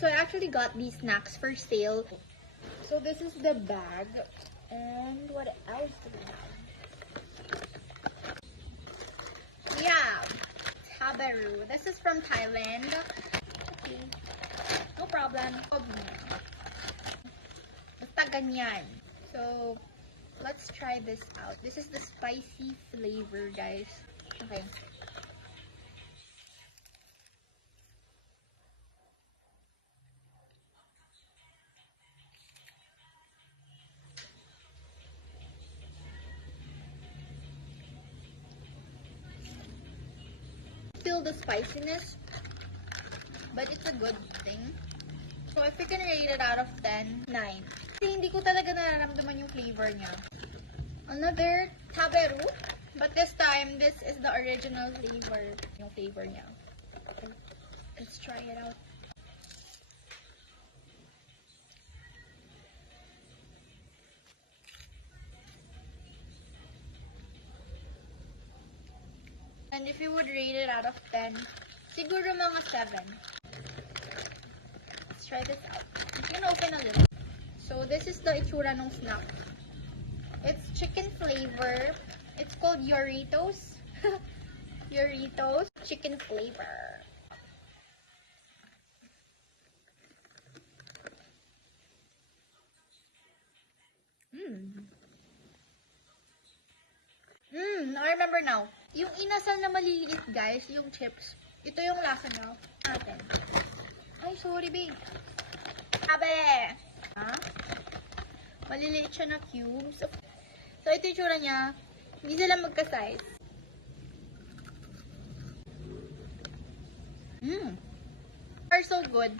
So I actually got these snacks for sale. So this is the bag. And what else do we have? Yeah, Tabaru. This is from Thailand. Okay. No problem. Basta ganyan. So, let's try this out. This is the spicy flavor, guys. Okay. Feel the spiciness, but it's a good thing. So if you can rate it out of 10, 9. Kasi hindi ko talaga nararamdaman yung flavor niya. Another Taberu, but this time, this is the original flavor. Yung flavor niya. Okay, let's try it out. And if you would rate it out of 10, siguro mga 7. Let's try this out. I'm gonna open a little. So this is the itsura ng snack. It's chicken flavor. It's called Doritos. Doritos chicken flavor. I remember now. Yung inasal na maliliit, guys, yung chips. Ito yung lasa niya. Atin. Ay, sorry, babe. Abe! Ha? Maliliit siya na cubes. So, ito yung tsura niya. Hindi sila magka-size. Are so good.